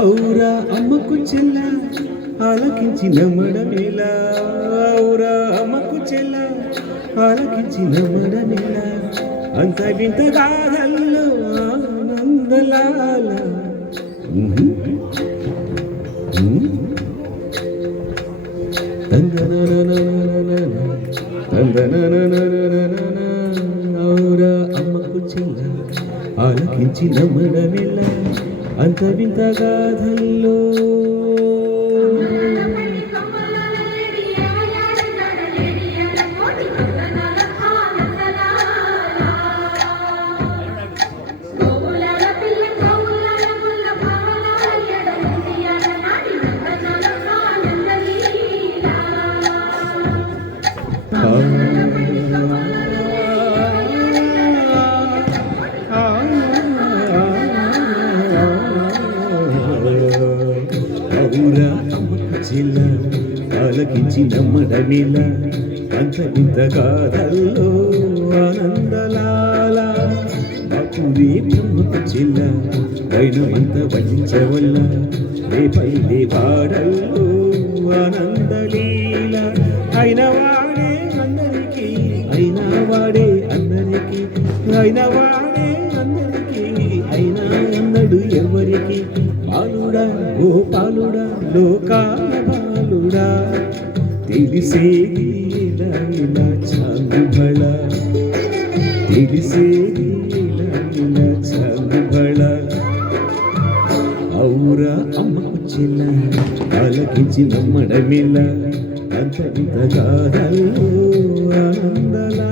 ఔరా అమ్మకు చెల్ల ఆలకించిన మడమేలా, ఔరా అమ్మకు చెల్ల ఆలకించిన మడమేలా, అంత వింత గాథల్లో ఆనందలాల. ఔరా అమ్మకు చెల్ల ఆలకించిన మడమేలా, అంత వింత గాథల్లో. ఔరా అమ్మకు చెల్ల ఆలకించిన మడమేలా, అంత వింత గాథల్లో ఆనందలాల. బాపురే బ్రహ్మకు చెల్ల వైనమంత వంచవల్ల, రేపైలే వాడల్లో ఆనందలీల. అయిన వాడే అందరికీ, అయినా వాడే అందరికీ, అయిన వాడే అందరికీ, అయినా అందడు ఎవరికి. బాలుడా గోపాలుడా లోకాల బాలుడా, తెలిసేది ఇలా ఇలా చాలుబళ, తెలిసేది ఇలా ఇలా చాలుబళ. ఔరా అమ్మకు చెల్ల ఆలకించిన మడమేలా, అంత వింత గాథల్లో ఆనందలా.